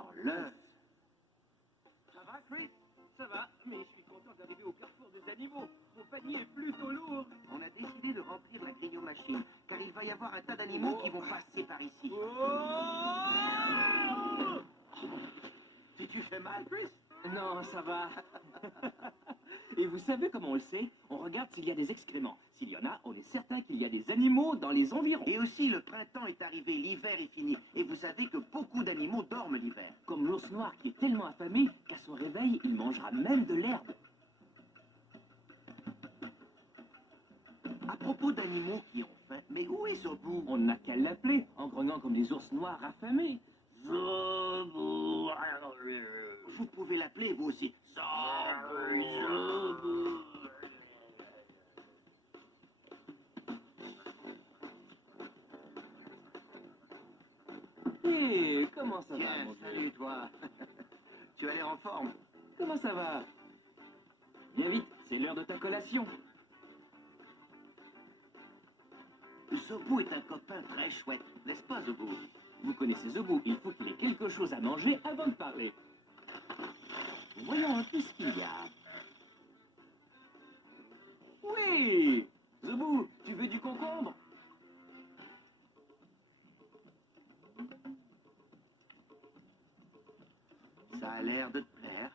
dans l'œuf. Ça va, Chris? Ça va, mais je suis content d'arriver au carrefour des animaux. Mon panier est plutôt lourd. On a décidé de remplir la grigno-machine, car il va y avoir un tas d'animaux qui vont passer par ici. Oh! Tu fais mal, Chris? Non, ça va. Et vous savez comment on le sait? On regarde s'il y a des excréments. S'il y en a, on est certain qu'il y a des animaux dans les environs. Et aussi, le printemps est arrivé, l'hiver est fini. Et vous savez que beaucoup d'animaux dorment l'hiver. Comme l'ours noir qui est tellement affamé qu'à son réveil, il mangera même de l'herbe. À propos d'animaux qui ont faim, mais où est Zobu? On n'a qu'à l'appeler en grognant comme les ours noirs affamés. Zobu. Vous pouvez l'appeler, vous aussi. Zobu, Zobu. Hé, comment ça va, Tiens, mon vieux? salut toi. Tu as l'air en forme. Comment ça va? Viens vite, c'est l'heure de ta collation. Zobu est un copain très chouette, n'est-ce pas, Zobu? Vous connaissez Zobu, il faut qu'il ait quelque chose à manger avant de parler. Voyons un peu ce qu'il y a. Oui! Zobu, tu veux du concombre? Ça a l'air de te plaire.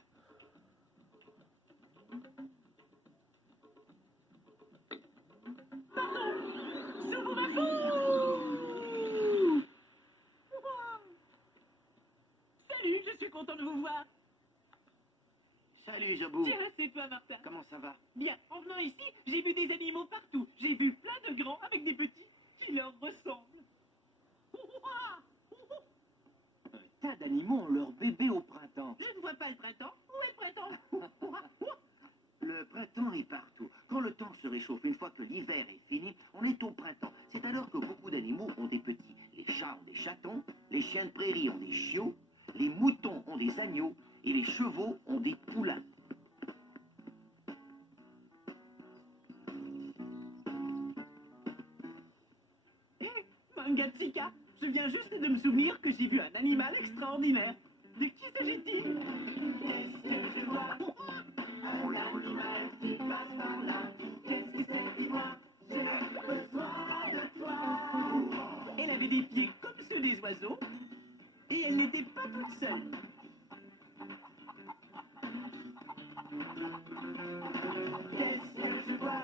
Zoubou Mafou! Salut, je suis content de vous voir. Salut, Zobu. Tiens, c'est toi, Martin. Comment ça va? Bien, en venant ici, j'ai vu des animaux partout. J'ai vu plein de grands avec des petits qui leur ressemblent. Un tas d'animaux ont leur bébé au printemps. Je ne vois pas le printemps. Où est le printemps? Le printemps est partout. Quand le temps se réchauffe, une fois que l'hiver est fini, on est au printemps. C'est alors que beaucoup d'animaux ont des petits. Les chats ont des chatons, les chiens de prairie ont des chiots, les moutons ont des agneaux et les chevaux ont des poulains. Hé, Mangatsika, je viens juste de me souvenir que j'ai vu un animal extraordinaire. De qui s'agit-il? Qu'est-ce que je vois? Un animal qui passe par là. Qu'est-ce que c'est? Dis-moi, j'ai besoin de toi. Elle avait des pieds comme ceux des oiseaux et elle n'était pas toute seule. Qu'est-ce que je vois?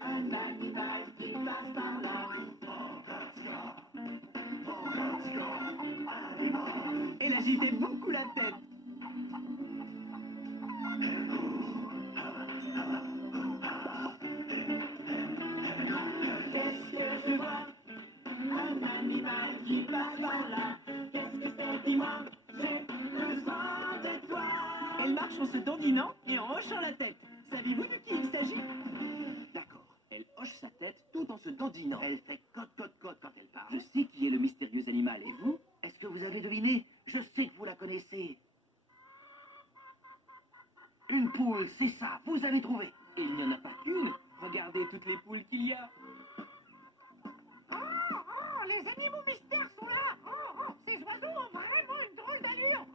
Un animal qui passe par là. Elle agitait beaucoup la tête. Qu'est-ce que je vois? Un animal qui passe par là. Qu'est-ce que c'est? Dis-moi, j'ai besoin de toi. Elle marche en se dandinant et en hochant la tête. Savez-vous de qui il s'agit? D'accord, elle hoche sa tête tout en se dandinant. Elle fait cote quand elle parle. Je sais qui est le mystérieux animal, et vous? Est-ce que vous avez deviné? Je sais que vous la connaissez. Une poule, c'est ça, vous avez trouvé. Et il n'y en a pas qu'une. Regardez toutes les poules qu'il y a. Oh, les animaux mystères sont là. Ces oiseaux ont vraiment une drôle d'allure.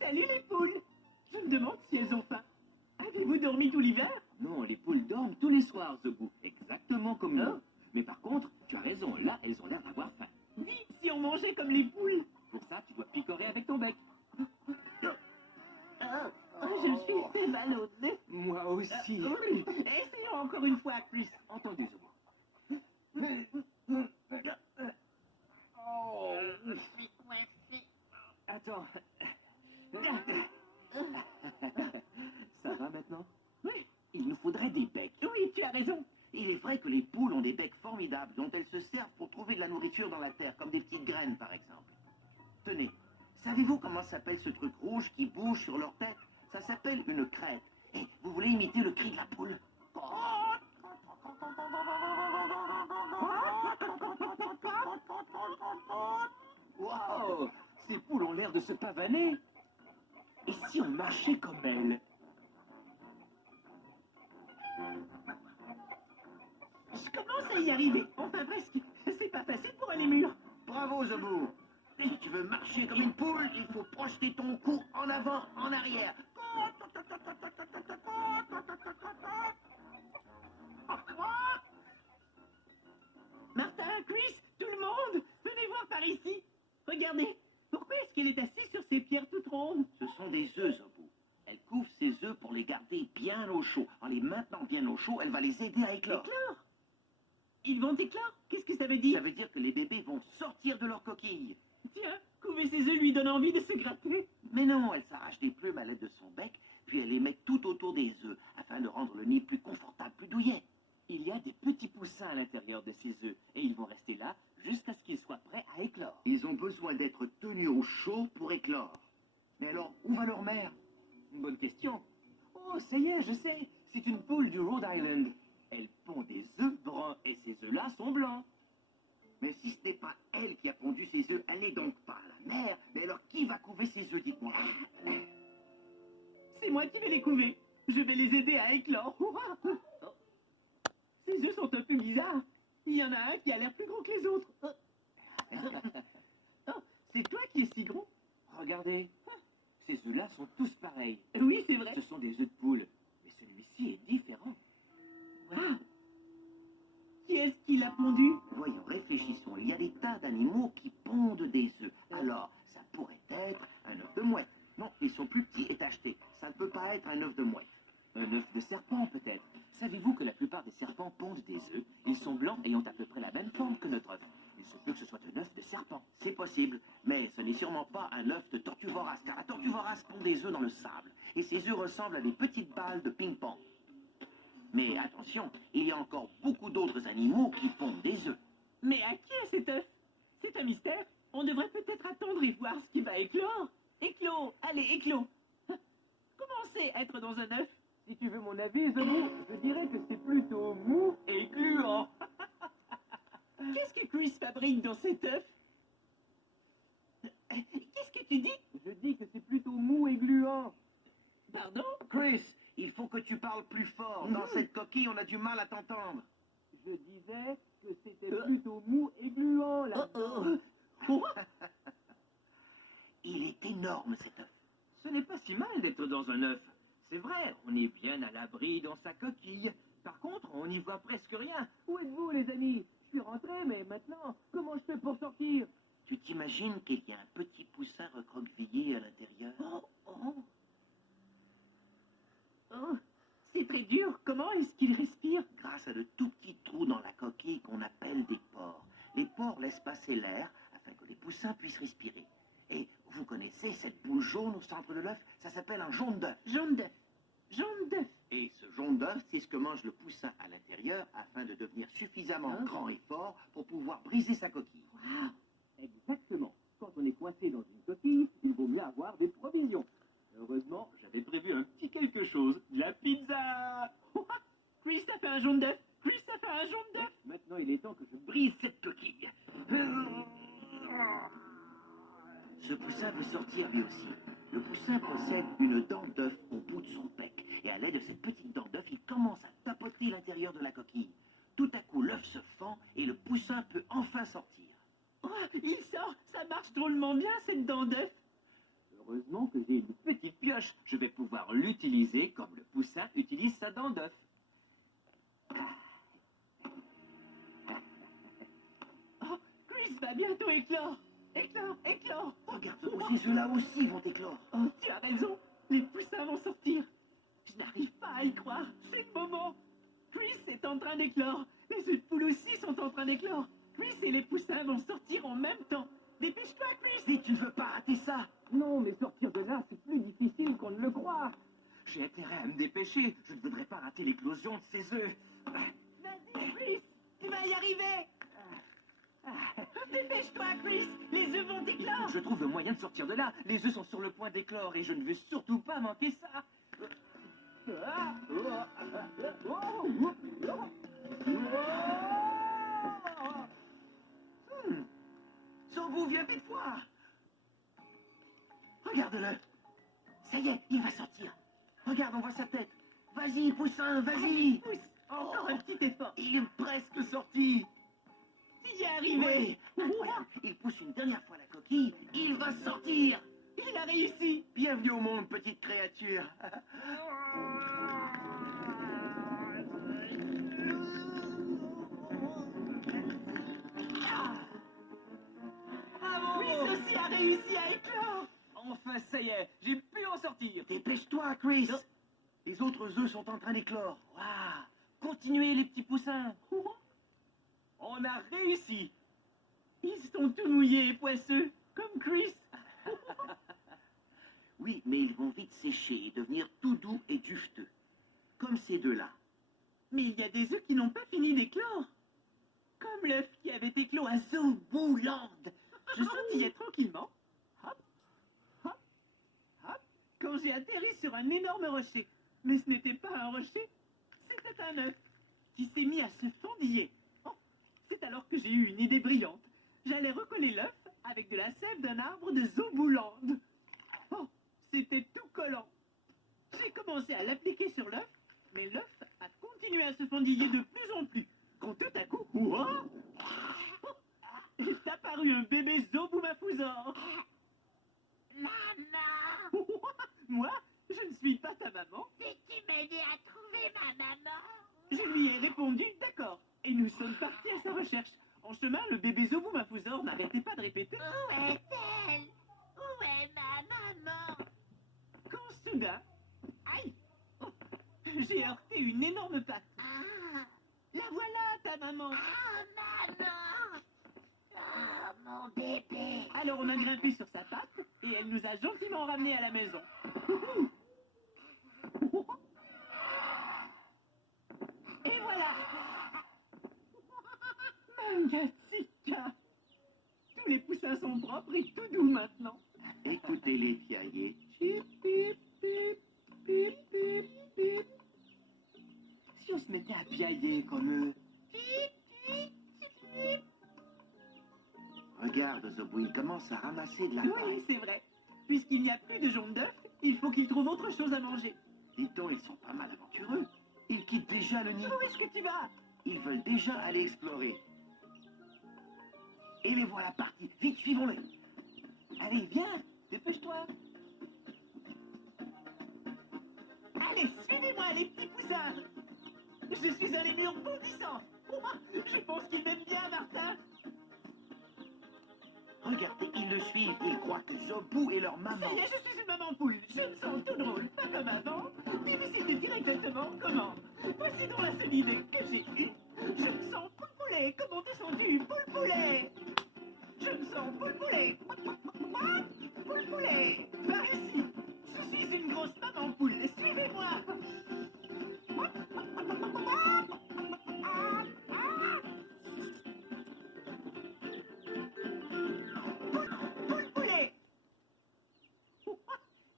Salut les poules. Je me demande si elles ont faim. Avez-vous dormi tout l'hiver? Non, les poules dorment tous les soirs, Zobu. Exactement comme nous. Mais par contre, tu as raison, là, elles ont l'air d'avoir faim. Dis, si on mangeait comme les poules. Pour ça, tu dois picorer avec ton bec. Je me suis fait mal au nez. Moi aussi. Essayons encore une fois, Chris. Entendu, Zobu. Oh. Attends. Ça va maintenant? Oui, Il nous faudrait des becs. oui, tu as raison. Il est vrai que les poules ont des becs formidables dont elles se servent pour trouver de la nourriture dans la terre, comme des petites graines par exemple. Tenez, savez-vous comment s'appelle ce truc rouge qui bouge sur leur tête? Ça s'appelle une crête. Et vous voulez imiter le cri de la poule? Wow! Ces poules ont l'air de se pavaner. Et si on marchait comme elles? Je commence à y arriver. Enfin, presque. C'est pas facile pour aller mûr. Bravo, Zobu! Si tu veux marcher marcher comme une poule, il faut projeter ton cou en avant, en arrière. Martin, Chris, tout le monde, venez voir par ici. Regardez, pourquoi est-ce qu'elle est assise sur ces pierres toutes rondes? Ce sont des œufs, Zobo. Elle couvre ses œufs pour les garder bien au chaud. En les maintenant bien au chaud, elle va les aider à éclore. Éclore? Ils vont éclore? Qu'est-ce que ça veut dire? Ça veut dire que les bébés vont sortir de leur coquille. Tiens, couver ses œufs lui donne envie de se gratter. Mais non, elle s'arrache des plumes à l'aide de son bec, puis elle les met tout autour des œufs, afin de rendre le nid plus confortable, plus douillet. Il y a des petits poussins à l'intérieur de ces œufs, et ils vont rester là jusqu'à ce qu'ils soient prêts à éclore. Ils ont besoin d'être tenus au chaud pour éclore. Mais alors, où va leur mère? Une bonne question. Oh, ça y est, je sais. C'est une poule du Rhode Island. Elle pond des œufs bruns, et ces œufs-là sont blancs. Mais si ce n'est pas elle qui a pondu ses œufs, elle n'est donc pas la mère. Mais alors, qui va couver ses œufs, dites-moi? C'est moi qui vais les couver. Je vais les aider à éclore. Hurrah! Oh. Ces œufs sont un peu bizarres. Il y en a un qui a l'air plus gros que les autres. Oh, c'est toi qui es si gros? Regardez, ces œufs-là sont tous pareils. Oui, c'est vrai. Ce sont des œufs de poule, mais celui-ci est différent. Wow. Qui est-ce qui l'a pondu? Voyons, réfléchissons. Il y a des tas d'animaux qui pondent des œufs. Alors, ça pourrait être un œuf de mouette. Non, ils sont plus petits et tachetés. Ça ne peut pas être un œuf de mouette. Un œuf de serpent, peut-être. Savez-vous que la plupart des serpents pondent des œufs? Ils sont blancs et ont à peu près la même forme que notre œuf. Il se peut que ce soit un œuf de serpent. C'est possible, mais ce n'est sûrement pas un œuf de tortue vorace, car la tortue vorace pond des œufs dans le sable. Et ses œufs ressemblent à des petites balles de ping-pong. Mais attention, il y a encore beaucoup d'autres animaux qui pondent des œufs. Mais à qui est cet œuf? C'est un mystère. On devrait peut-être attendre et voir ce qui va éclore. Éclos, allez, éclos. Comment c'est être dans un œuf? Si tu veux mon avis, Zobo, je dirais que c'est plutôt mou et gluant. Qu'est-ce que Chris fabrique dans cet œuf? Qu'est-ce que tu dis? Je dis que c'est plutôt mou et gluant. Pardon? Chris, il faut que tu parles plus fort. Dans cette coquille, on a du mal à t'entendre. Je disais que c'était plutôt mou et gluant, là. Il est énorme, cet œuf. Ce n'est pas si mal d'être dans un œuf. C'est vrai, on est bien à l'abri dans sa coquille. Par contre, on n'y voit presque rien. Où êtes-vous, les amis? Je suis rentré, mais maintenant, comment je fais pour sortir? Tu t'imagines qu'il y a un petit poussin recroquevillé à l'intérieur? Oh, c'est très dur. Comment est-ce qu'il respire? Grâce à de tout petits trous dans la coquille qu'on appelle des pores. Les pores laissent passer l'air afin que les poussins puissent respirer. Et vous connaissez cette boule jaune au centre de l'œuf? Ça s'appelle un jaune d'œuf. Jaune d'œuf. Jaune d'œuf. Et ce jaune d'œuf, c'est ce que mange le poussin à l'intérieur afin de devenir suffisamment grand et fort pour pouvoir briser sa coquille. Wow. Exactement. Quand on est coincé dans une coquille, il vaut mieux avoir des provisions. Heureusement, j'avais prévu un petit quelque chose. De la pizza. Chris a fait un jaune d'œuf. Chris a fait un jaune d'œuf. Maintenant, il est temps que je brise cette coquille. Ce poussin veut sortir lui aussi. Le poussin possède une dent d'œuf au bout de son bec. Et à l'aide de cette petite dent d'œuf, il commence à tapoter l'intérieur de la coquille. Tout à coup, l'œuf se fend et le poussin peut enfin sortir. Oh, il sort. Ça marche drôlement bien, cette dent d'œuf. Heureusement que j'ai une petite pioche. Je vais pouvoir l'utiliser comme le poussin utilise sa dent d'œuf. Oh, Chris va bientôt éclore. Éclore, éclore. Regarde, ces œufs-là aussi vont éclore. Oh, tu as raison. Les poussins vont sortir. Je n'arrive pas à y croire. C'est le moment. Chris est en train d'éclore. Les œufs de poule aussi sont en train d'éclore. Chris et les poussins vont sortir en même temps. Dépêche-toi, Chris. Si tu ne veux pas rater ça. Non, mais sortir de là, c'est plus difficile qu'on ne le croit. J'ai intérêt à me dépêcher. Je ne voudrais pas rater l'éclosion de ces œufs. Vas-y, Chris. Tu vas y arriver. Dépêche-toi, Chris. Les œufs vont éclore. Je trouve le moyen de sortir de là. Les œufs sont sur le point d'éclore et je ne veux surtout pas manquer ça. Zobo, viens vite voir. Regarde-le. Ça y est, il va sortir. Regarde, on voit sa tête. Vas-y, poussin, vas-y. Pousse. Encore un petit effort. Il est presque sorti. Tu y es arrivé. Oui, incroyable. Il pousse une dernière fois la coquille. Il va Bienvenue au monde, petite créature. Bravo! Chris aussi a réussi à éclore. Enfin, ça y est, j'ai pu en sortir. Dépêche-toi, Chris. Non. Les autres œufs sont en train d'éclore. Waouh! Continuez, les petits poussins. On a réussi. Ils sont tout mouillés et poisseux, comme Chris. Oui, mais ils vont vite sécher et devenir tout doux et dufteux. Comme ces deux-là. Mais il y a des œufs qui n'ont pas fini d'éclore. Comme l'œuf qui avait éclos à Zombouland. Je sautillais tranquillement. Hop, hop, hop. Quand j'ai atterri sur un énorme rocher. Mais ce n'était pas un rocher, c'était un œuf qui s'est mis à se fendiller. Oh, c'est alors que j'ai eu une idée brillante. J'allais recoller l'œuf avec de la sève d'un arbre de Zombouland. Oh, c'était tout collant. J'ai commencé à l'appliquer sur l'œuf, mais l'œuf a continué à se fendiller de plus en plus. Quand tout à coup, ouah, est apparu un bébé Zoboumafouzor. Maman, Moi, je ne suis pas ta maman. c'est qui m'a aidé à trouver ma maman? Je lui ai répondu d'accord. Et nous sommes partis à sa recherche. En chemin, le bébé Zoboumafouzor n'arrêtait pas de répéter. Où est-elle? Où est ma maman? Quand soudain, aïe, oh, j'ai heurté une énorme patte. Ah, La voilà, ta maman. maman! Ah, mon bébé! Alors on a grimpé sur sa patte et elle nous a gentiment ramenés à la maison. Et voilà! Mangatsika! Tous les poussins sont propres et tout doux maintenant. Écoutez-les piailler. Pip, pip, pip, pip, pip, pip. Si on se mettait à piailler comme eux. Regarde, Zobou, il commence à ramasser de la paille. Oui, c'est vrai. Puisqu'il n'y a plus de jaune d'œuf, il faut qu'il trouve autre chose à manger. Dis-donc, ils sont pas mal aventureux. Ils quittent déjà le nid. Où est-ce que tu vas? Ils veulent déjà aller explorer. Et les voilà partis. Vite, suivons-les. Allez, viens, dépêche-toi. Allez, suivez-moi, les petits poussins. Je suis un lémur bondissant. Je pense qu'il m'aime bien, Martin. Regardez, ils le suivent. Ils croient que Zobou est leur maman. Ça y est, je suis une maman poule. Je me sens tout drôle, pas comme avant. Difficile de dire exactement comment. Voici donc la seule idée que j'ai eue. Je me sens poule-poulet. Comment descendu? Poule-poulet. Je me sens poule-poulet. Poule-poulet. Par ici. Je suis une grosse maman poule. Suivez-moi. Poule-poulet.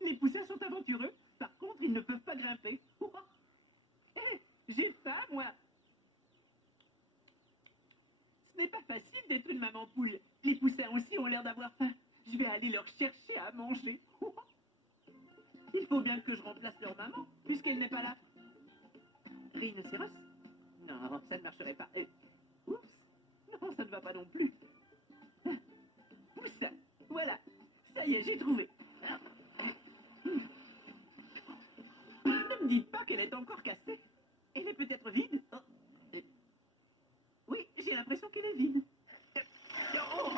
Les poussins sont aventureux. Par contre, ils ne peuvent pas grimper. Hé, j'ai faim, moi. Ce n'est pas facile d'être une maman poule. Les poussins aussi ont l'air d'avoir faim. Je vais aller leur chercher à manger. Il faut bien que je remplace leur maman, puisqu'elle n'est pas là. Rhinocéros? Non, ça ne marcherait pas. Oups. Non, ça ne va pas non plus. Poussin. Voilà. Ça y est, j'ai trouvé. Ne me dites pas qu'elle est encore cassée. Elle est peut-être vide. Oh. Oui, j'ai l'impression qu'elle est vide. Oh.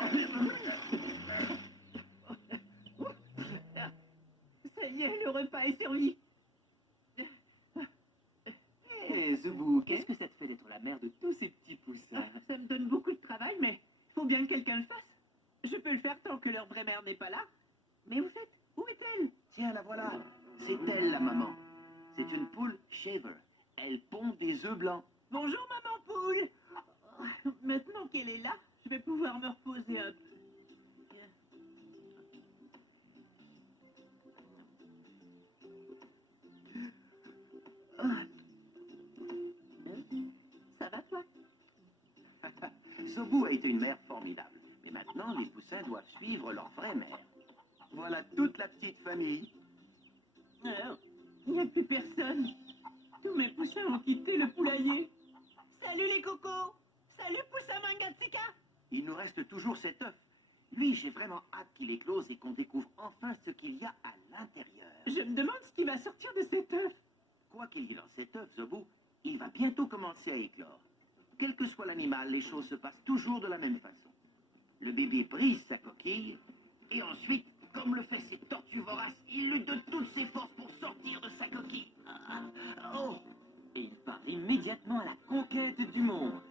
Ça y est, le repas est servi. Hé, Zobou, qu'est-ce que ça te fait d'être la mère de tous ces petits poussins? Ça me donne beaucoup de travail, mais faut bien que quelqu'un le fasse. Je peux le faire tant que leur vraie mère n'est pas là. Mais au fait, où est-elle? Tiens, la voilà. C'est elle, la maman. C'est une poule shaver. Elle pond des œufs blancs. Bonjour, maman poule. Maintenant qu'elle est là, je vais pouvoir me reposer un peu. Ça va, toi? Zobou a été une mère formidable. Mais maintenant, les poussins doivent suivre leur vraie mère. Voilà toute la petite famille. Alors, il n'y a plus personne. Tous mes poussins ont quitté le poulailler. Salut les cocos. Salut poussin Mangatsika. Il nous reste toujours cet œuf. Lui, j'ai vraiment hâte qu'il éclose et qu'on découvre enfin ce qu'il y a à l'intérieur. Je me demande ce qui va sortir de cet œuf. Quoi qu'il y ait dans cet œuf, Zobou, il va bientôt commencer à éclore. Quel que soit l'animal, les choses se passent toujours de la même façon. Le bébé brise sa coquille, et ensuite, comme le fait cette tortue vorace, il lutte de toutes ses forces pour sortir de sa coquille. Oh! Et il part immédiatement à la conquête du monde.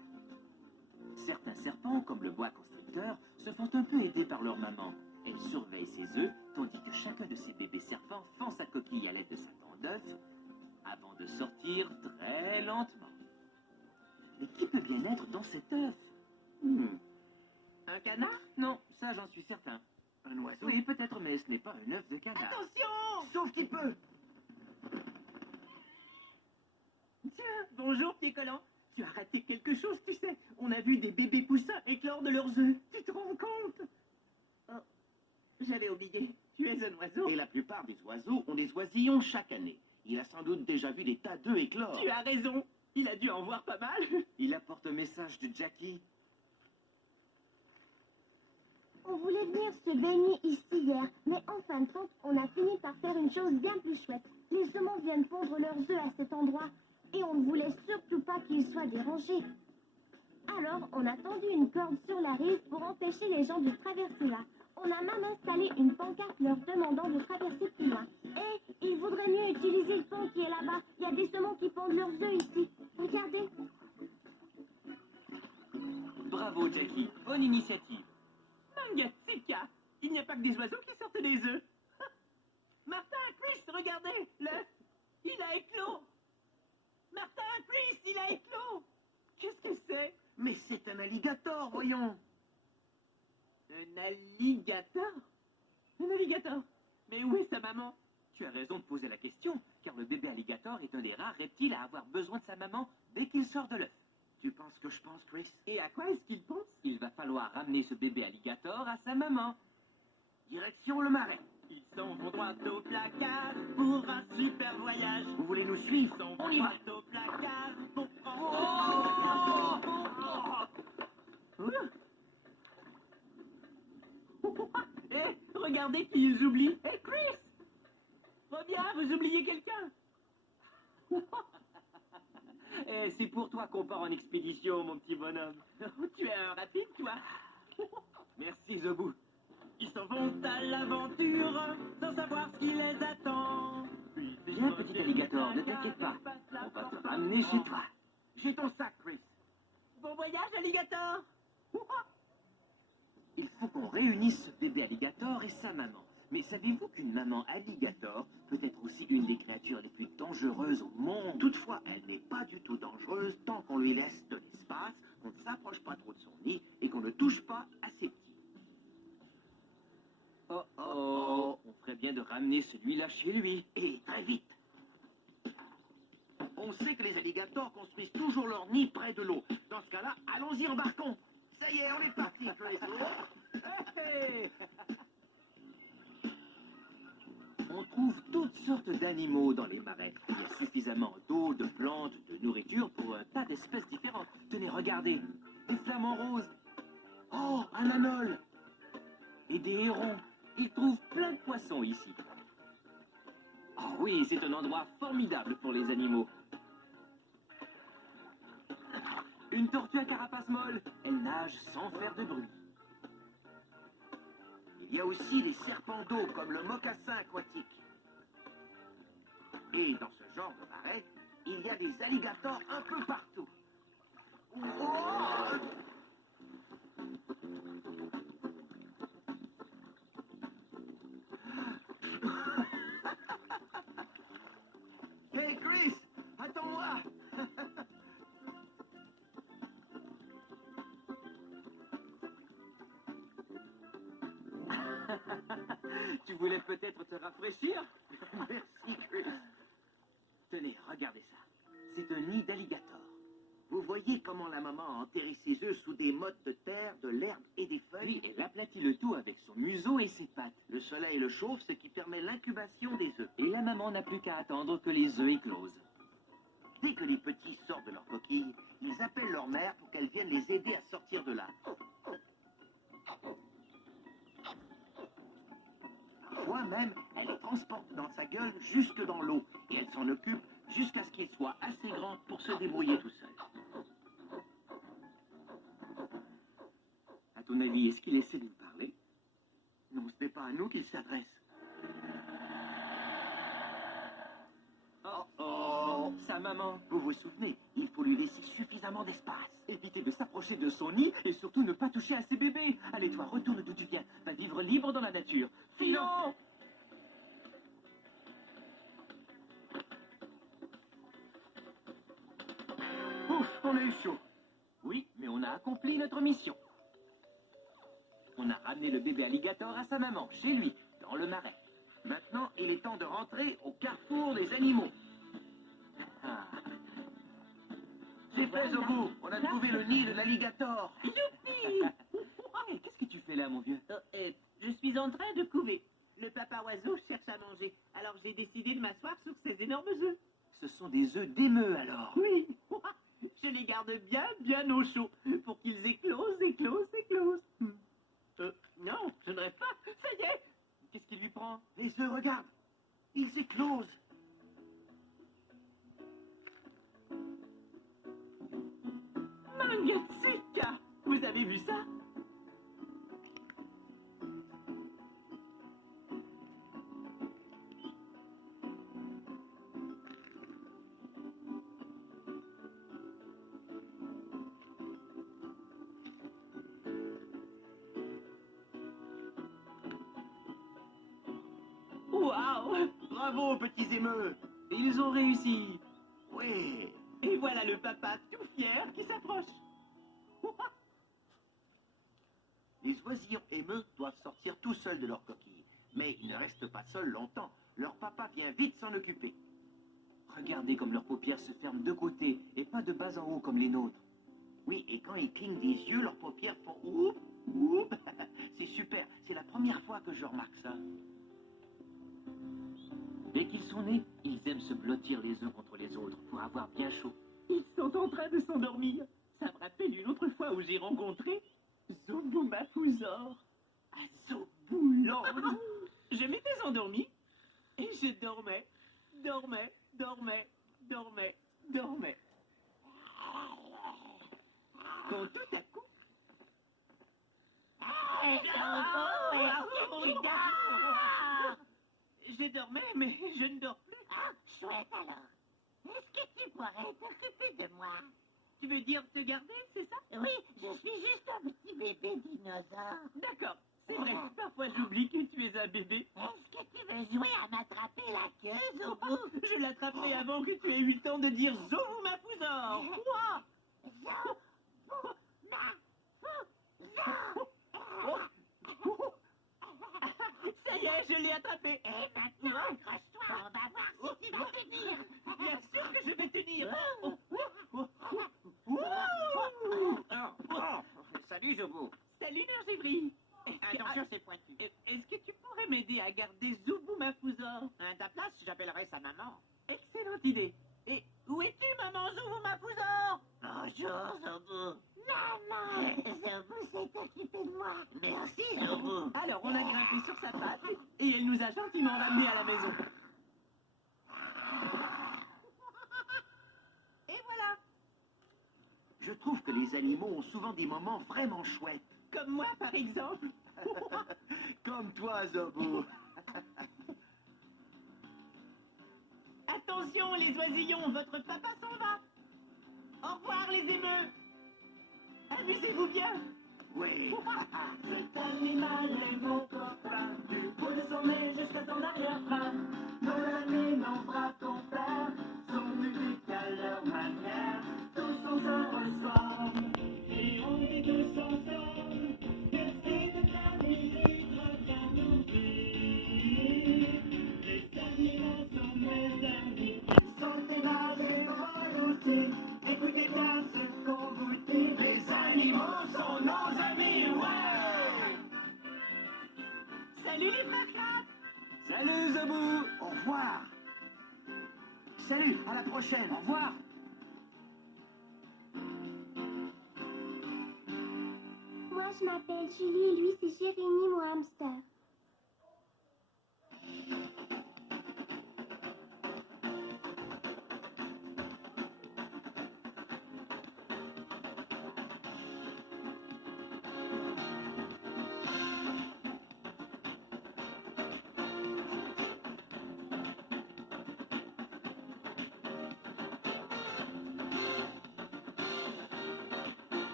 Certains serpents, comme le boa constricteur, se font un peu aider par leur maman. Elle surveille ses œufs, tandis que chacun de ces bébés serpents fend sa coquille à l'aide de sa dent d'œuf, avant de sortir très lentement. Mais qui peut bien être dans cet œuf? Un canard? Non, ça j'en suis certain. Un oiseau? Oui, peut-être, mais ce n'est pas un œuf de canard. Attention! Sauf qu'il peut! Tiens, bonjour, pied collant. Tu as raté quelque chose, tu sais. On a vu des bébés poussins éclore de leurs œufs. Tu te rends compte? Oh, j'avais oublié. Tu es un oiseau. Et la plupart des oiseaux ont des oisillons chaque année. Il a sans doute déjà vu des tas d'œufs éclore. Tu as raison. Il a dû en voir pas mal. Il apporte un message de Jackie. On voulait venir se baigner ici hier, mais en fin de compte, on a fini par faire une chose bien plus chouette. Les semences viennent pondre leurs œufs à cet endroit, et on ne voulait surtout pas qu'ils soient dérangés. Alors, on a tendu une corde sur la rive pour empêcher les gens de traverser là. On a même installé une pancarte leur demandant de traverser plus loin. Et il vaudrait mieux utiliser le pont qui est là-bas. Il y a des semences qui pondent leurs œufs ici. Regardez. Bravo, Jackie. Bonne initiative. Mangatsika, il n'y a pas que des oiseaux qui sortent des œufs. Martin, Chris, regardez, l'œuf, il a éclos. Martin, Chris, il a éclos. Qu'est-ce que c'est? Mais c'est un alligator, voyons! Un alligator? Un alligator? Mais où est sa maman? Tu as raison de poser la question, car le bébé alligator est un des rares reptiles à avoir besoin de sa maman dès qu'il sort de l'œuf. Tu penses que je pense, Chris? Et à quoi est-ce qu'il pense? Il va falloir ramener ce bébé alligator à sa maman. Direction le marais. Ils s'en vont droit au placard pour un super voyage. Vous voulez nous suivre? Ils s'en On vont y va! droit au placard pour prendre... Eh, regardez qui ils oublient. Eh, Chris! Reviens, vous oubliez quelqu'un. Eh, c'est pour toi qu'on part en expédition, mon petit bonhomme. Tu es un rapide, toi. Merci, Zobou. Ils s'en vont à l'aventure sans savoir ce qui les attend. Viens, petit alligator, ne t'inquiète pas. On va te ramener chez toi. J'ai ton sac, Chris. Bon voyage, alligator. Il faut qu'on réunisse ce bébé alligator et sa maman. Mais savez-vous qu'une maman alligator peut être aussi une des créatures les plus dangereuses au monde? Toutefois, elle n'est pas du tout dangereuse tant qu'on lui laisse de l'espace, qu'on ne s'approche pas trop de son nid et qu'on ne touche pas à ses petits. Oh oh, on ferait bien de ramener celui-là chez lui. Et très vite. On sait que les alligators construisent toujours leur nid près de l'eau. Dans ce cas-là, allons-y, embarquons. Ça y est, on est parti, Chris. Hey! On trouve toutes sortes d'animaux dans les marais. Il y a suffisamment d'eau, de plantes, de nourriture pour un tas d'espèces différentes. Tenez, regardez, des flamants roses. Oh, un anole. Et des hérons. Ils trouvent plein de poissons ici. Oh oui, c'est un endroit formidable pour les animaux. Une tortue à carapace molle. Elle nage sans faire de bruit. Il y a aussi des serpents d'eau comme le mocassin aquatique. Et dans ce genre de marais, il y a des alligators un peu partout. Oh! Hey Chris, attends-moi! Tu voulais peut-être te rafraîchir? Merci Chris. Tenez, regardez ça. C'est un nid d'alligator. Vous voyez comment la maman a enterré ses œufs sous des mottes de terre, de l'herbe et des feuilles? Oui, elle aplatit le tout avec son museau et ses pattes. Le soleil le chauffe, ce qui permet l'incubation des œufs. Et la maman n'a plus qu'à attendre que les œufs éclosent. Dès que les petits sortent de leur coquille, ils appellent leur mère pour qu'elle vienne les aider à sortir de là. même, elle les transporte dans sa gueule jusque dans l'eau. Et elle s'en occupe jusqu'à ce qu'il soit assez grand pour se débrouiller tout seul. À ton avis, est-ce qu'il essaie de nous parler? Non, ce n'est pas à nous qu'il s'adresse. Oh, sa maman. Vous vous souvenez, il faut lui laisser suffisamment d'espace. Évitez de s'approcher de son nid et surtout ne pas toucher à ses bébés. Allez, toi, retourne d'où tu viens. Va vivre libre dans la nature. Filons! Ouf, on a eu chaud. Oui, mais on a accompli notre mission. On a ramené le bébé alligator à sa maman, chez lui, dans le marais. Maintenant, il est temps de rentrer au carrefour des animaux. Ah. C'est fait, Zobo. On a trouvé le nid de l'alligator. Youpi! Hey, qu'est-ce que tu fais là, mon vieux? Je suis en train de couver. Le papa oiseau cherche à manger. Alors j'ai décidé de m'asseoir sur ces énormes œufs. Ce sont des œufs d'émeu, alors. Oui, je les garde bien au chaud pour qu'ils éclosent. Non, je ne rêve pas. Ça y est. Qu'est-ce qui lui prend? Les œufs, regarde. Ils éclosent. Mangatsika! Vous avez vu ça? Waouh! Bravo, petits émeux. Ils ont réussi. Oui. Et voilà le papa tout fier qui s'approche. Les oisillons émeux doivent sortir tout seuls de leur coquille. Mais ils ne restent pas seuls longtemps. Leur papa vient vite s'en occuper. Regardez comme leurs paupières se ferment de côté et pas de bas en haut comme les nôtres. Oui, et quand ils clignent des yeux, leurs paupières font oup, oup. C'est super. C'est la première fois que je remarque ça. Dès qu'ils sont nés, ils aiment se blottir les uns contre les autres pour avoir bien chaud. Ils sont en train de s'endormir. Ça me rappelle une autre fois où j'ai rencontré Zoboumafouzor. À Zobouland. Je m'étais endormi et je dormais. Quand tout à coup... Je dormais, mais je ne dors plus. Ah, chouette alors. Est-ce que tu pourrais t'occuper de moi? Tu veux dire te garder, c'est ça? Oui, je suis juste un petit bébé dinosaure. D'accord, c'est vrai. Parfois j'oublie que tu es un bébé. Est-ce que tu veux jouer à m'attraper la queue, Zoubou? Je l'attraperai avant que tu aies eu le temps de dire Zoboumafouzor. Quoi? Ça y est, je l'ai attrapé. Et maintenant, accroche-toi, on va voir si tu vas tenir. Bien sûr que je vais tenir. Salut, Zobo. Salut, Nergivry. Attention, c'est pointu. Est-ce que tu pourrais m'aider à garder Zoboumafouzor? À ta place, j'appellerai sa maman. Excellente idée. Et où es-tu, maman Zoboumafouzor? Bonjour, Zoubou. Maman, Zoubou s'est occupé de moi. Merci, Zoubou. Alors, on a grimpé sur sa patte et elle nous a gentiment ramenés à la maison. Et voilà. Je trouve que les animaux ont souvent des moments vraiment chouettes. Comme moi, par exemple. Comme toi, Zobo. Attention, les oisillons, votre papa s'en va. Au revoir, les émeux. Amusez-vous bien. Oui. Cet animal est mon copain, du bout de son nez jusqu'à son arrière-train. Nos amis, nos bras compères, sont uniques à leur manière. Tous on se ressemble, et on vit tous ensemble. Merci de la musique, reviens nous vivre. Les animaux sont mes amis, ils sont ténaces et drôles aussi. Écoutez bien ce qu'on vous dit, les animaux sont nos amis, ouais! Salut les frères Crabes! Salut, Zobo. Au revoir. Salut, à la prochaine. Au revoir. Moi, je m'appelle Julie et lui, c'est Jérémy, mon hamster.